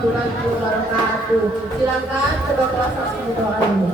warahmatullahi wabarakatuh. Silakan kedua kelas langsung berdoa dulu.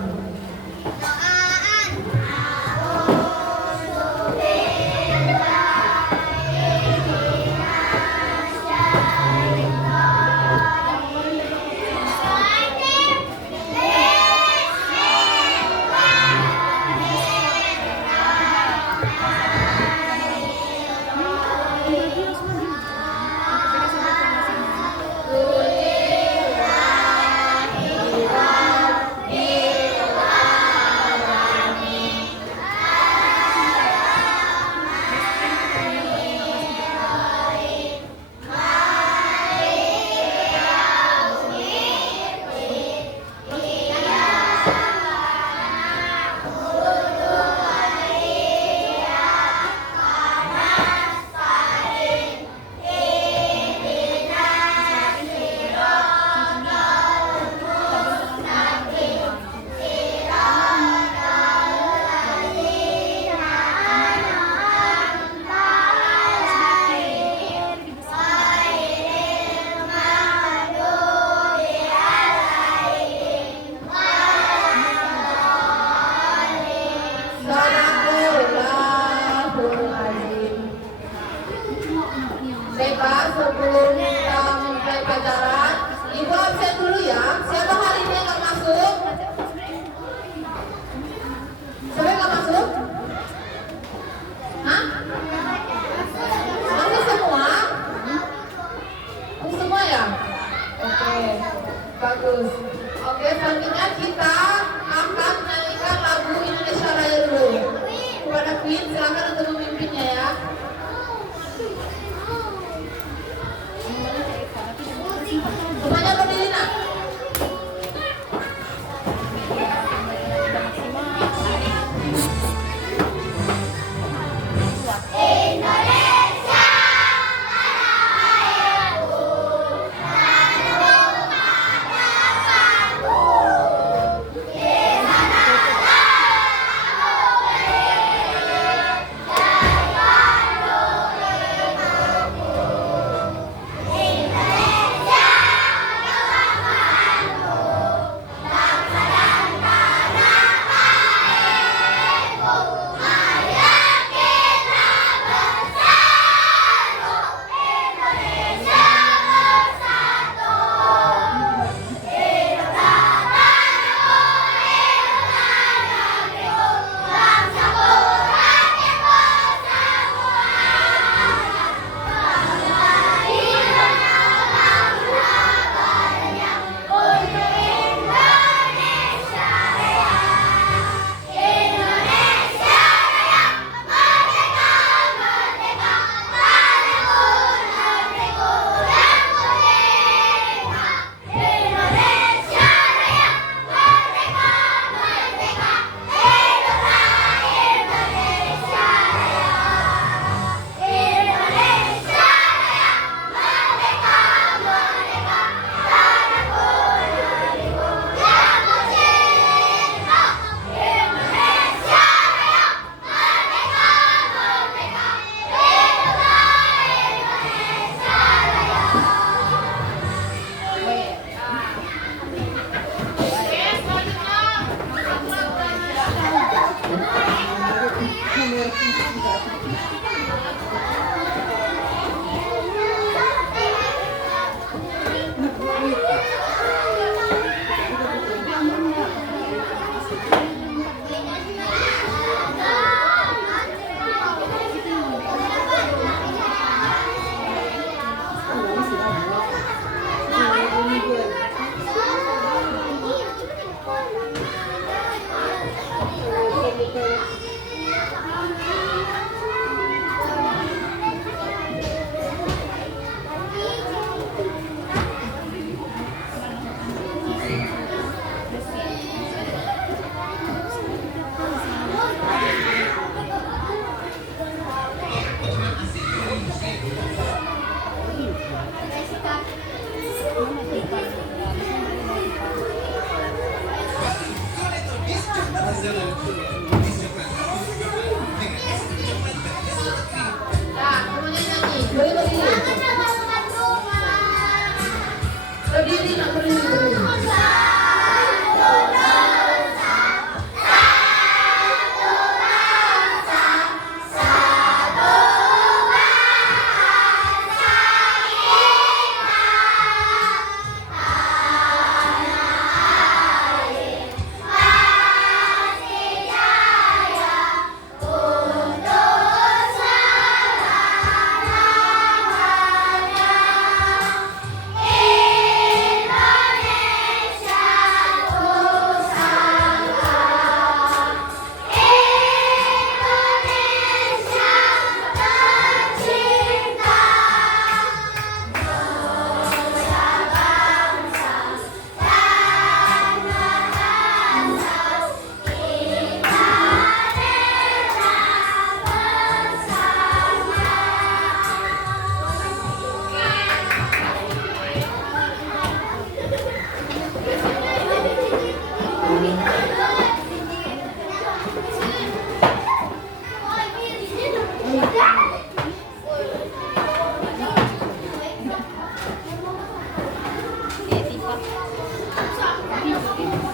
Baiklah, sebelum kita memulai pelajaran, Ibu absen dulu ya. Siapa hari ini nggak masuk? Siapa nggak masuk? Hah? Masuk semua? Masuk semua ya? Oke, bagus. Oke, selanjutnya kita akan menyanyikan lagu Indonesia Raya dulu. Kepada Queen, silakan untuk memimpinnya ya. Semuanya berdiri nak. Indonesia berdiri, nak berdiri.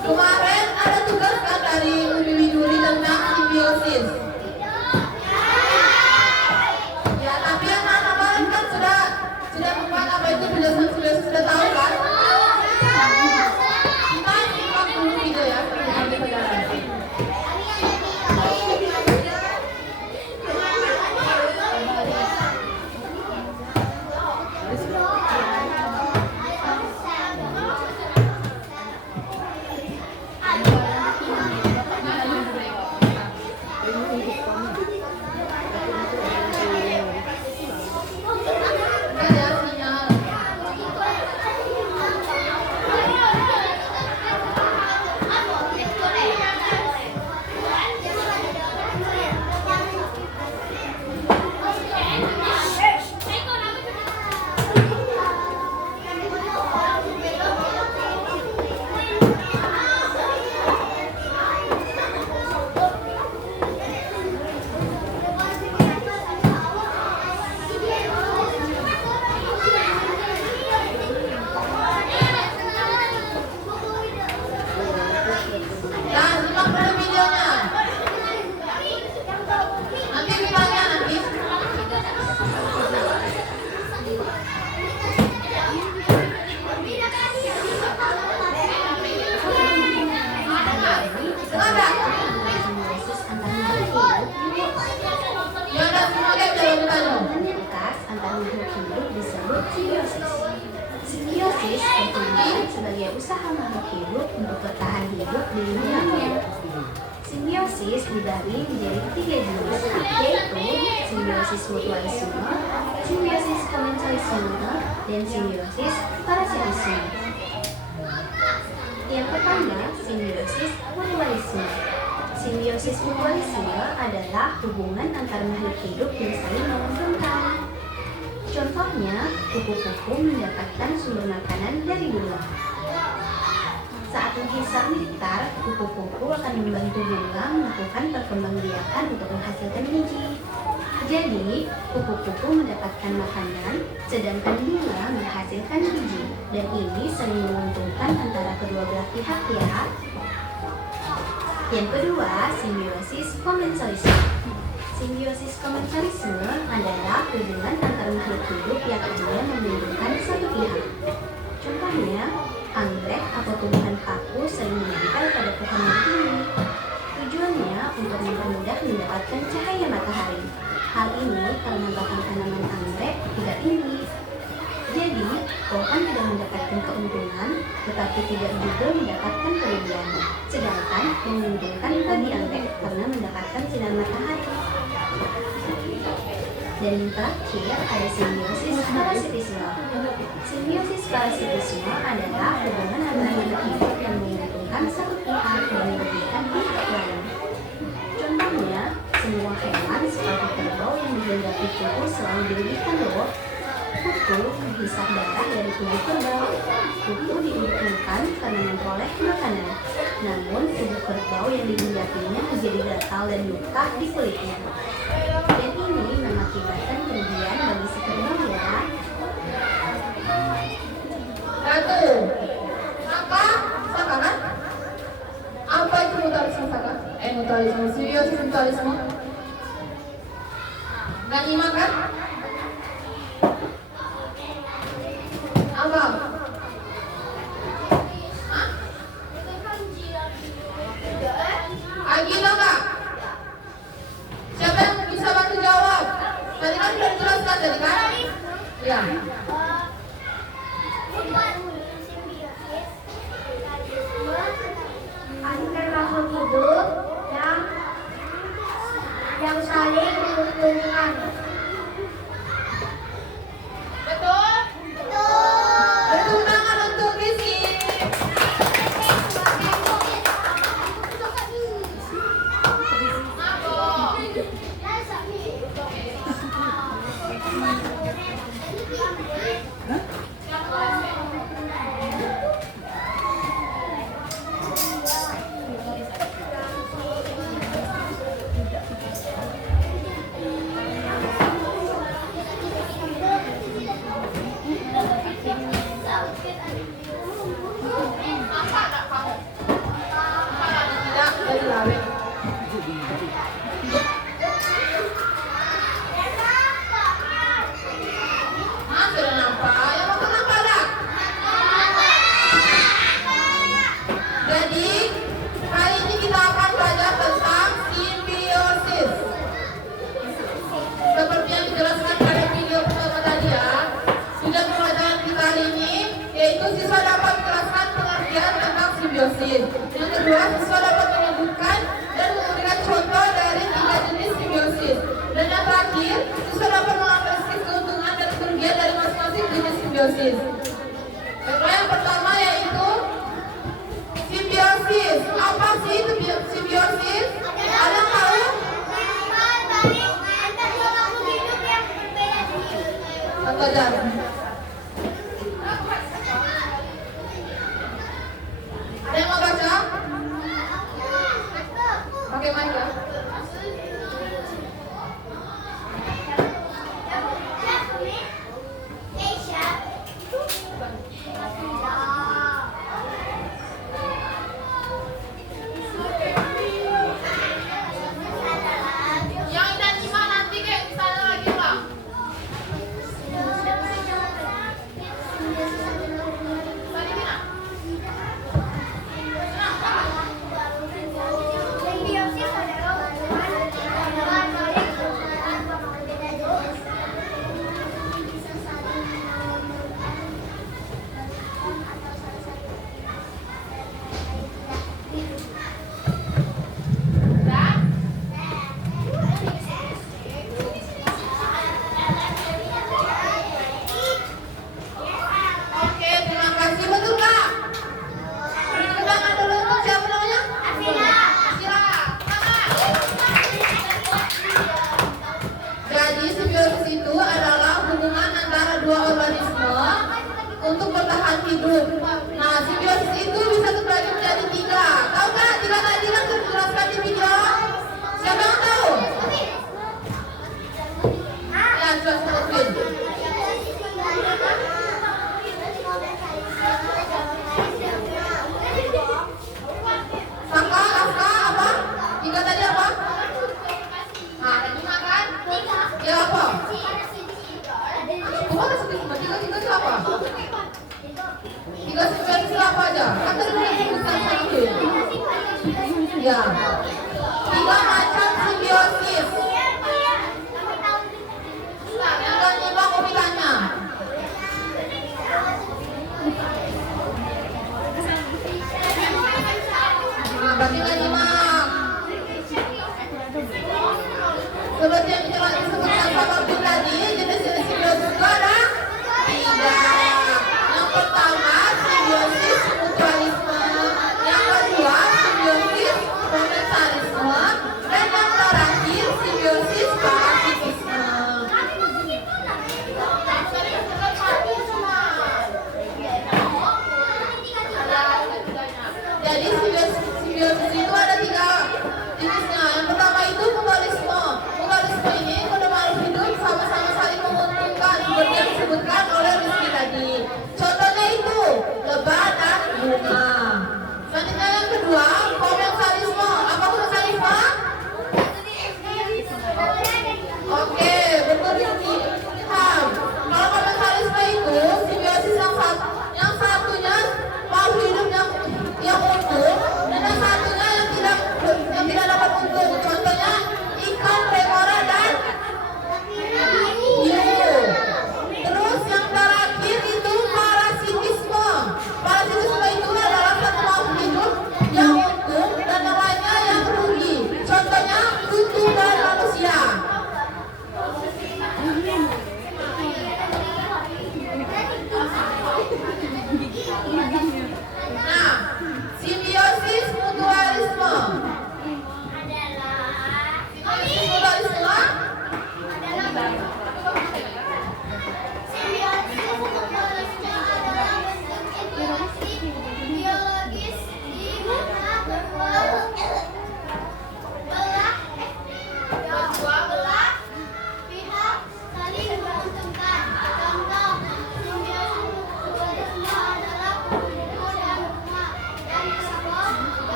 Kemarin ada tugas kan dari Umi Widuri tentang simbiosis. Ya, tapi yang kemarin kan sudah membuat apa itu sudah tahu kan? Kita simak dulu video ya, sambil berjalan. Simbiosis berfungsi sebagai usaha makhluk hidup untuk bertahan hidup di lingkungannya. Simbiosis dibagi menjadi 3 jenis, yaitu simbiosis mutualisme, simbiosis komensalisme, dan simbiosis parasitisme. Yang pertama, simbiosis mutualisme. Simbiosis mutualisme adalah hubungan antar makhluk hidup yang saling menguntungkan. Contohnya, kupu-kupu mendapatkan sumber makanan dari beruang. Saat menghisap nektar, kupu-kupu akan membantu beruang melakukan perkembangbiakan untuk menghasilkan biji. Jadi, kupu-kupu mendapatkan makanan, sedangkan beruang menghasilkan biji. Dan ini saling menguntungkan antara kedua belah pihak ya. Yang kedua, simbiosis komensalisme. Simbiosis komensalisme adalah hubungan antar makhluk hidup yang hanya menguntungkan satu pihak. Contohnya, anggrek atau tumbuhan paku sering menempel pada pohon yang tinggi. Tujuannya untuk mempermudah mendapatkan cahaya matahari. Hal ini karena batang tanaman anggrek tidak tinggi. Jadi, pohon tidak mendapatkan keuntungan, tetapi tidak juga mendapatkan kerugian. Sedangkan menguntungkan bagi anggrek karena mendapatkan sinar matahari. Dan yang terakhir ada simbiosis parasitisme. Simbiosis parasitisme adalah hubungan antara makhluk hidup yang menguntungkan satu pihak dan merugikan pihak lain. Contohnya, semua hewan seperti kerbau yang dihinggapi kuku selalu dirugikan loh. Kuku menghisap darah dari tubuh kerbau. Kuku diuntungkan karena memperoleh makanan. Namun, tubuh kerbau yang dihinggapinya menjadi gatal dan luka di kulitnya. Dan ini mengakibatkan kerugian bagi si kerbau ya. 1 simbiosis mutualisme? Nggak nyimak kan? Apa? Hah? Agila nggak? Siapa yang bisa bantu jawab? Tadi kan sudah dijelaskan tadi kan? Ya. Antar makhluk hidup yang saling menguntungkan. Betul? Betul. Beri tangan untuk Rizky. Tidak, dari lawe. Sudah nampak. Yang mau nampak tak? Jadi, hari ini kita akan belajar tentang simbiosis. Seperti yang dijelaskan pada video pertama tadi ya, sudah pembelajaran kita hari ini, yaitu siswa dapat menjelaskan pengertian tentang simbiosis. Yang kedua, siswa dapat menyebutkan dan memberikan contoh dari 3 jenis simbiosis. Dan yang terakhir, siswa dapat menganalisis keuntungan dan kerugian dari masing-masing jenis simbiosis. Yang pertama yaitu simbiosis. Apa sih itu simbiosis? Ada yang tahu? Contoh aja. Ada yang mau baca? Pakai mic ya. Yang indah lima nanti kayak misalnya lagi lah. Tadi mana? Simbiosis adalah hubungan antara dua organisme bisa saling menguntungkan atau salah satu Oke, terima kasih. Betul Kak? Beri tangan dulu. Siapa namanya? Asila. Jadi simbiosis itu adalah hubungan antara dua organisme untuk bertahan hidup. Nah, simbiosis itu bisa terbagi menjadi 3. Tahu nggak? 3 tadi kan sudah dijelaskan di video. Siapa yang tahu? Ya, coba sebutin. Saka, Lafka, apa? 3 tadi apa? Nah, tadi makan? Ya apa? Oh, ada sedikit. 3 itu apa? 3 simbiosis apa aja? Kan tadi udah disebutkan satu. Ya. 3 macam simbiosis. Tinggal nyimak urutannya. Nah, berarti nggak nyimak. Seperti yang disebutkan sama Bin tadi, jenis-jenis simbiosis itu ada 3. Yang pertama, simbiosis mutualisme. Yang kedua, simbiosis komensalisme. Dan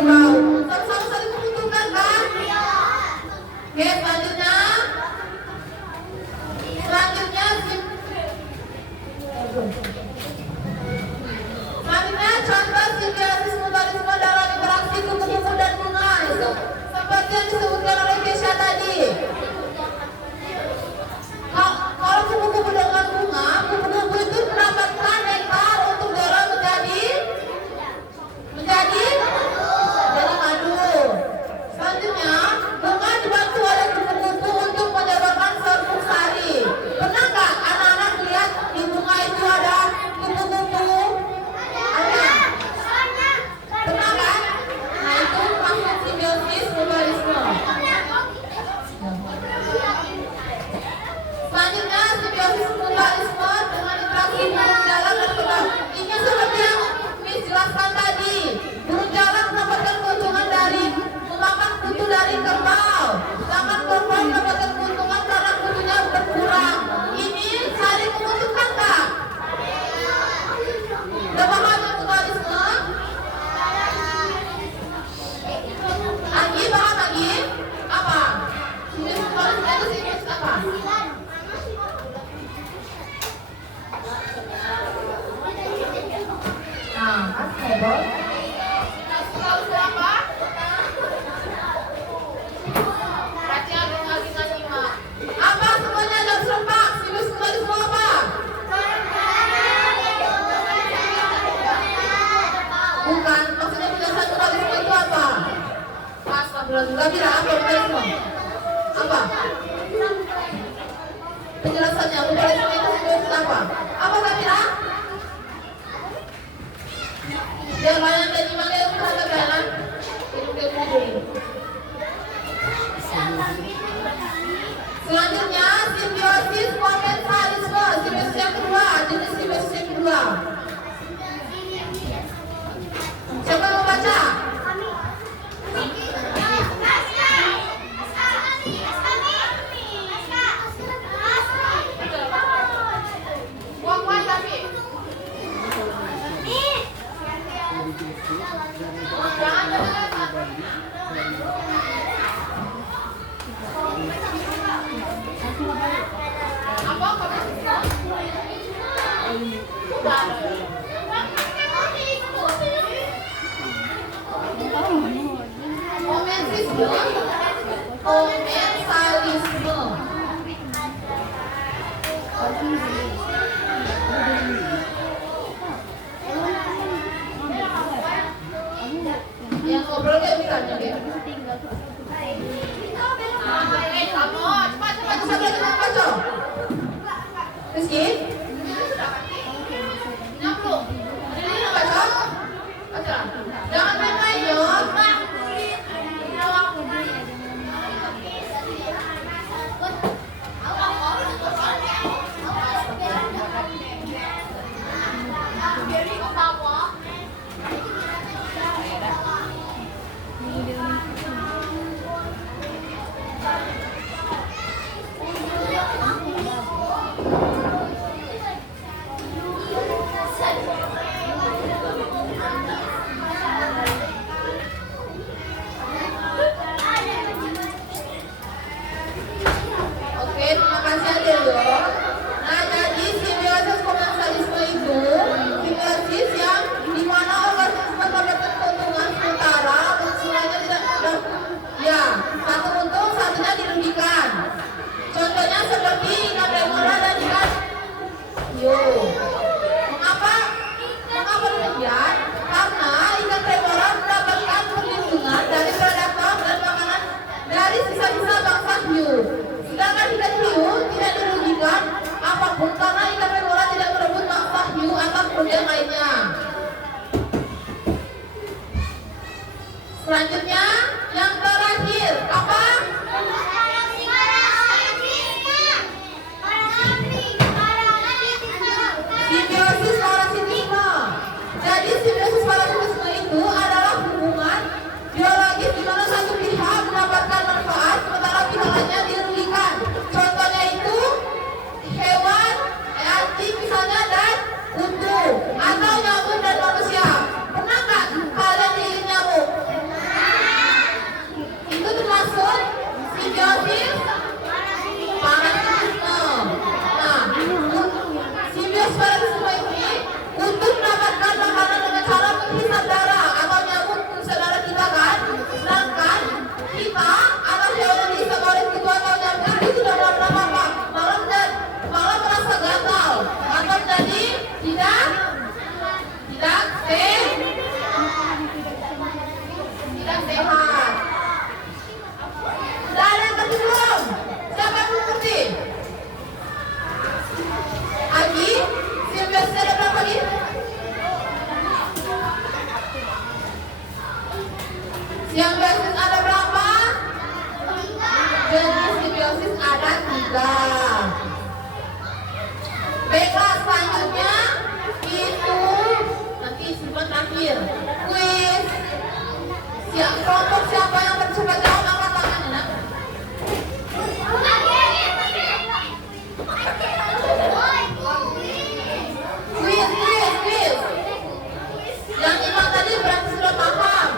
kerbau. Sama-sama saling menguntungkan kan? Oke, selanjutnya contoh simbiosis mutualisme dalam interaksi kupu-kupu dan bunga seperti yang disebutkan oleh Kesha tadi. Kalau kupu-kupu dengan bunga, kupu-kupu itu mendapatkan nektar untuk dorong menjadi madu. Selanjutnya, bunga dibantu oleh kupu-kupu untuk menyebarkan serbuk sari. Pernah nggak anak-anak lihat di bunga itu ada kupu-kupu? Ada. Pernah kan? Nah, itu maksud simbiosis mutualisme. Selanjutnya, simbiosis mutualisme dengan interaksi burung jalak dan kerbau. Ini seperti yang Miss jelaskan tadi. Burung jalak mendapatkan keuntungan dari memakan kutu dari kerbau. Sedangkan kerbau mendapatkan keuntungan karena kutunya berkurang. Ini saling menguntungkan tak? Udah paham yang mutualisme? Lagi paham lagi? Apa? Simbiosis mutualisme itu simbiosis apa? Nah, apa? Mutualisme apa? Berarti ada yang lagi nggak nyimak. Apa semuanya jawab serempak? Simbiosis mutualisme apa? Bukan, maksudnya penjelasan mutualisme itu apa? Astagfirullahaladzim, gak kira apa mutualisme? Apa? Penjelasannya mutualisme itu simbiosis apa? Apa gak kira? Yang lain dan gimana yang bisa ada jalan? Selanjutnya simbiosis komensalisme. Simbiosis yang kedua, jenis simbiosis yang kedua. Siapa yang mau baca? Kuat tapi jangan terlalu. Apa yang ngobrol kayak misalnya ya. Rizky? Nyamplung? Ini baca? Baca? Jangan main-main ya. Oke, terima kasih Adelio. Nah, jadi simbiosis komensalisme itu simbiosis yang dimana organisme mendapatkan keuntungan sementara, semuanya tidak ya, satu untung, satunya dirugikan. Contohnya seperti ikan remora dan ikan hiu. Mengapa demikian? Karena ikan remora mendapatkan perlindungan dari predator dan makanan dari sisa-sisa bangsa hiu. Sedangkan ikan hiu tidak dirugikan apapun karena ikan remora tidak merebut bangsa hiu ataupun yang lainnya. Selanjutnya, yang terakhir apa? Simbiosis parasitisme. Jadi simbiosis parasitisme itu adalah hubungan biologis di mana satu pihak mendapatkan manfaat sementara pihak lainnya dirugikan. Contohnya itu hewan, anjing misalnya dan kutu atau nyamuk dan manusia. Pernah nggak kalian digigit nyamuk? Simbiosis ada berapa? Jenis simbiosis ada 3. Baiklah, selanjutnya itu nanti simpan terakhir. Kuis. Kelompok siapa yang tercepat jawab angkat tangan, nak? Kuis. Yang 5 tadi berarti sudah paham.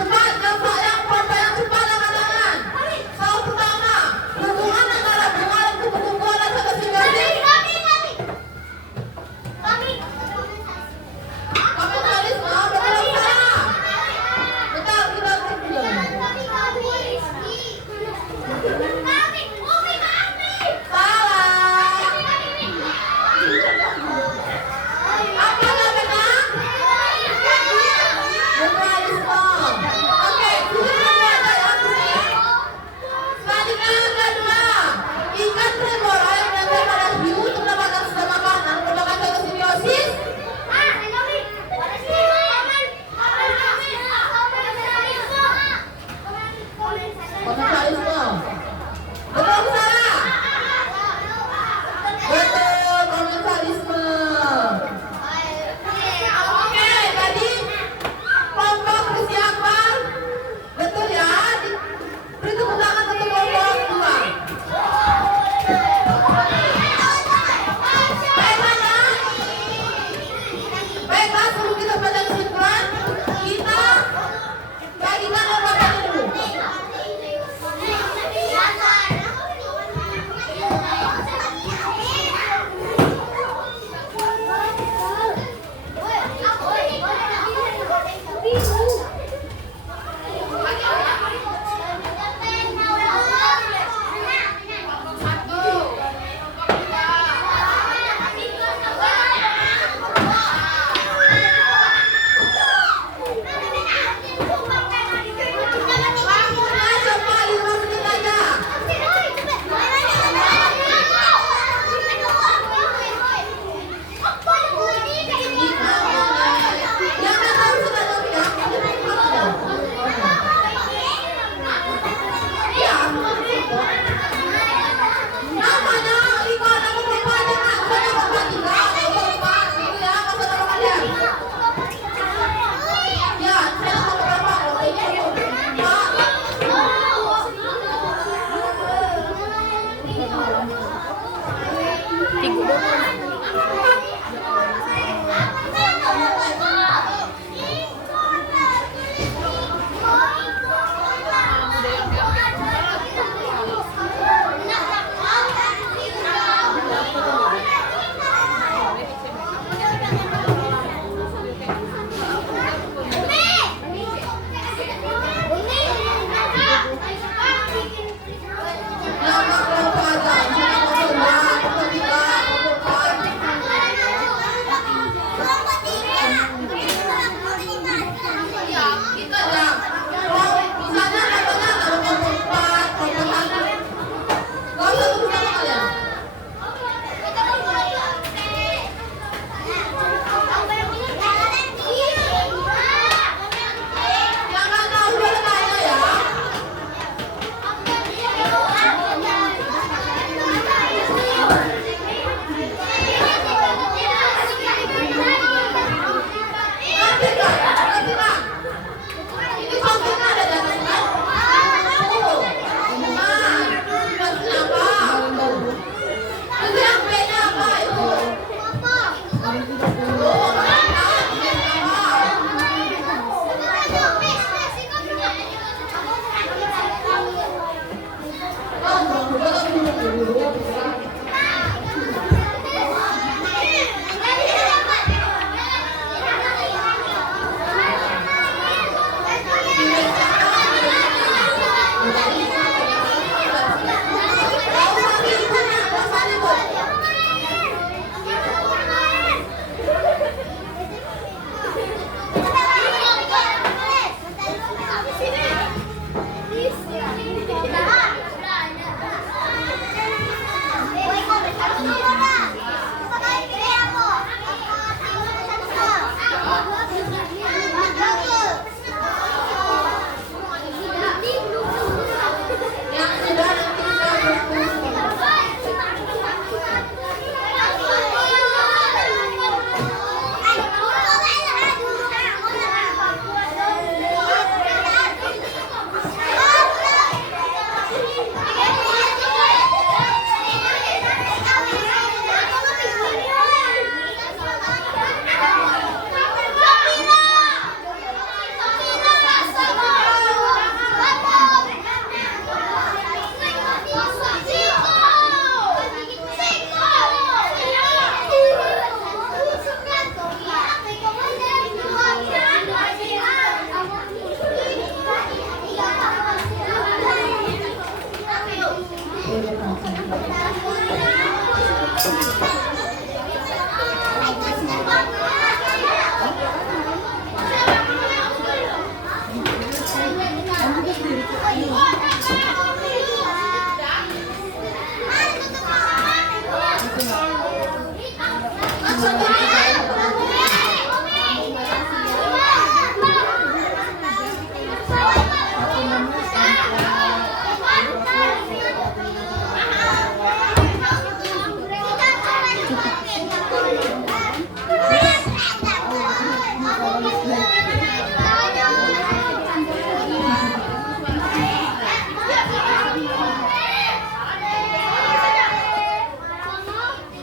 Cepat, yang berapa yang cepat angkat tangan. Soal pertama, hubungan antara bunga dan kupu-kupu dan satu simbiosis. Komentarisme, betul salah. Betul, kita cek dulu. Salah. Apa yang benar? Mutualisme. Oke, kita mulai dari sini. Selanjutnya yang kedua, ikan tremora yang menempel pada hiu untuk mendapatkan sisa makanan merupakan contoh simbiosis. Komentarisme. Betul salah? Betul, komentarisme. Oke, tadi kelompok siapa? Betul ya? Beri tepuk tangan untuk kelompok 2. Baiklah, sebelum kita baca kesimpulan, kita bagikan ungkapannya dulu.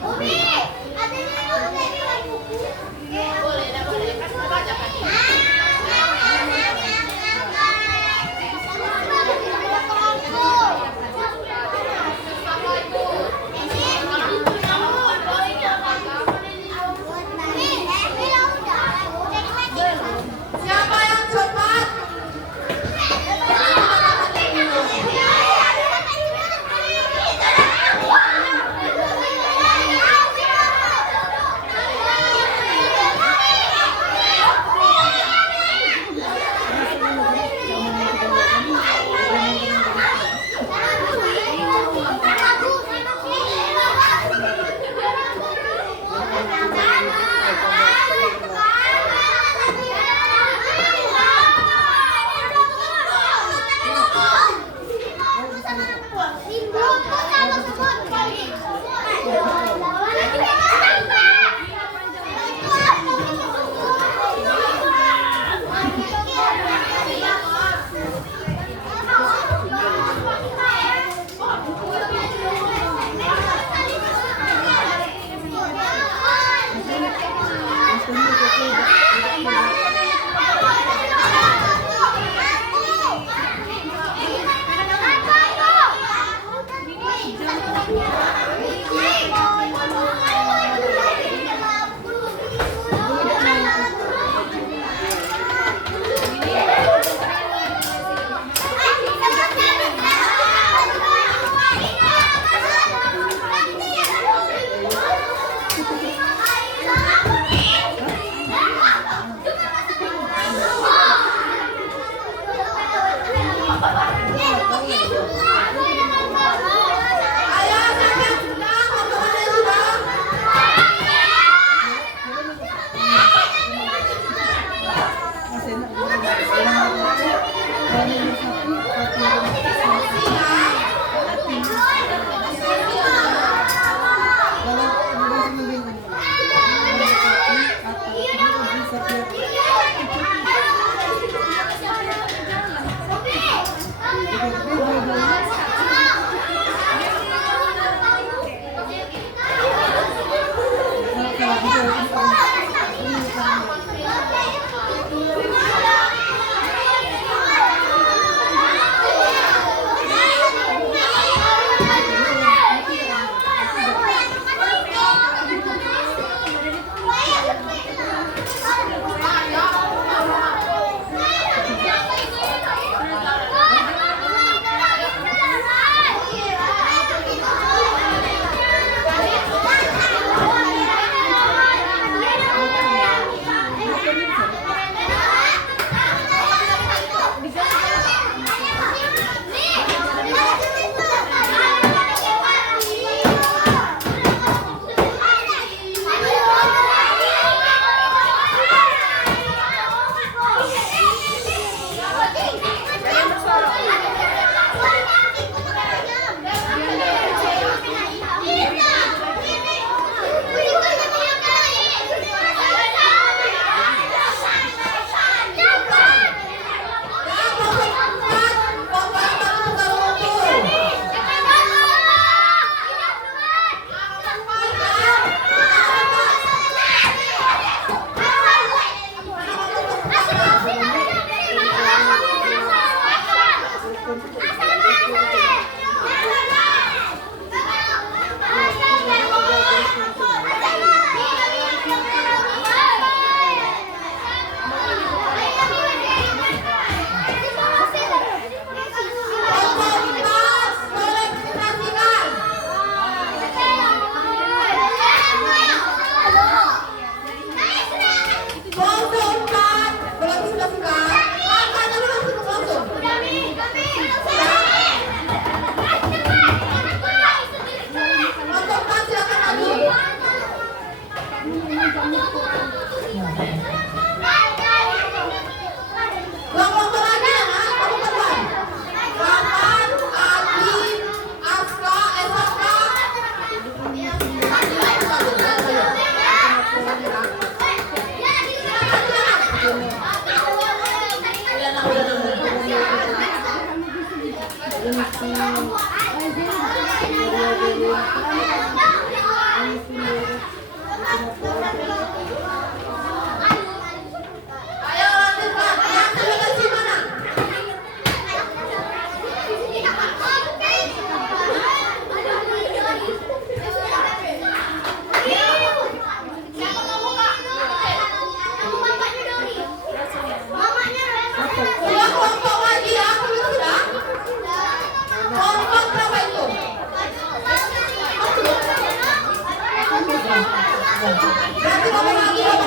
Umi, adanya Berarti kamu lagi tiga ya.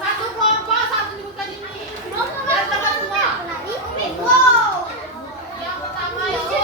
Satu kelompok, satu jemputan ini. Biar dapat semua. Yang pertama itu.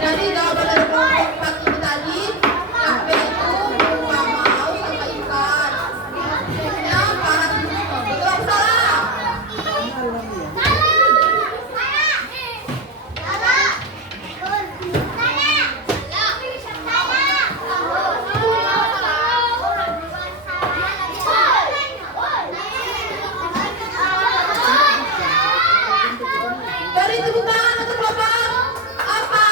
Jadi jawaban dari kelompok 4 ini tadi, HP itu berupa mouse sama ikan. Maksudnya panas. Betul atau salah? Beri tepuk tangan untuk kelompok apa?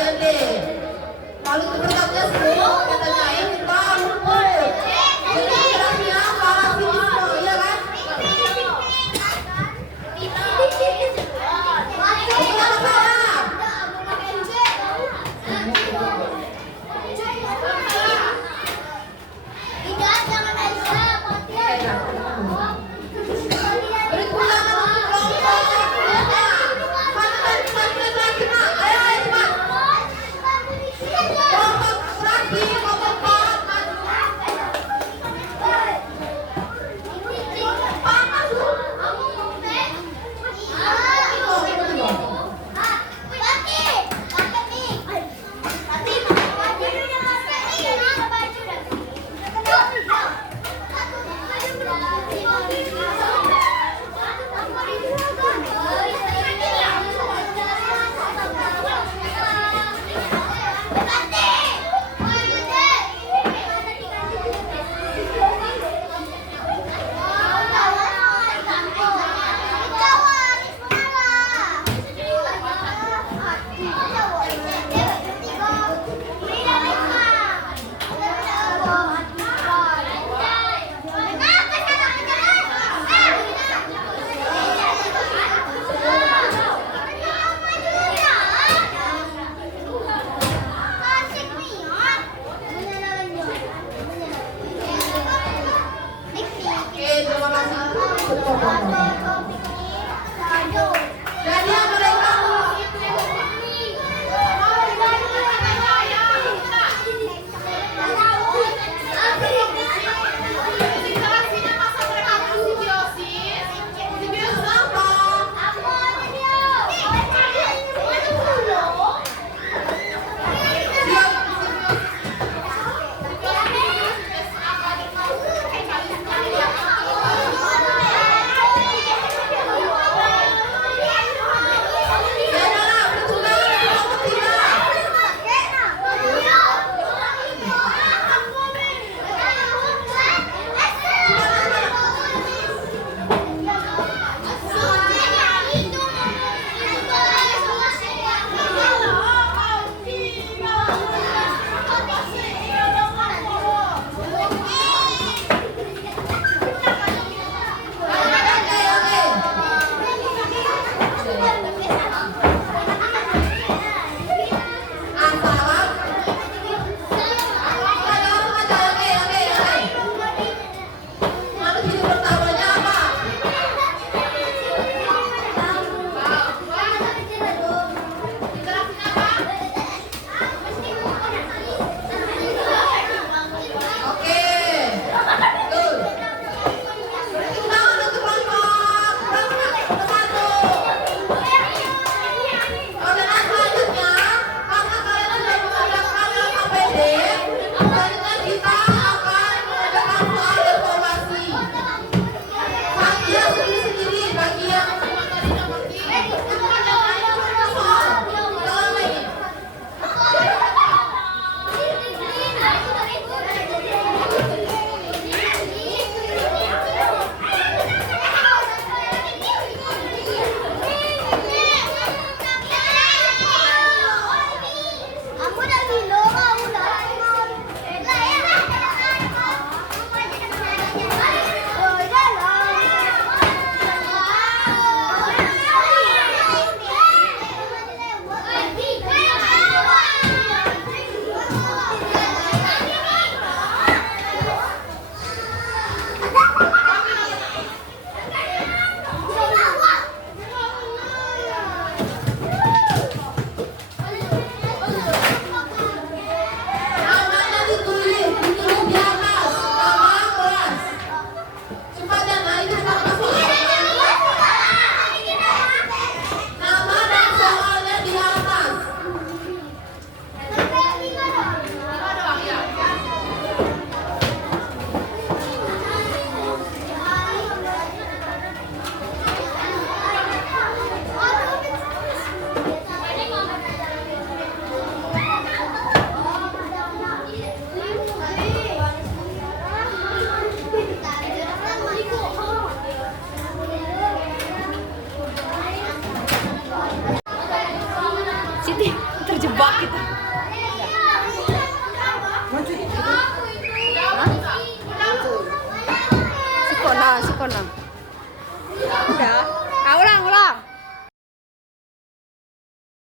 bagian D. Lalu pertanyaannya semua katanya kita rumput. Jadi geraknya parasitisme, iya kan? Betul apa salah? Beri ulangan untuk kelompok. Mana lagi, Mak? Ayo, cepat. Kelompok Sikona. Udah.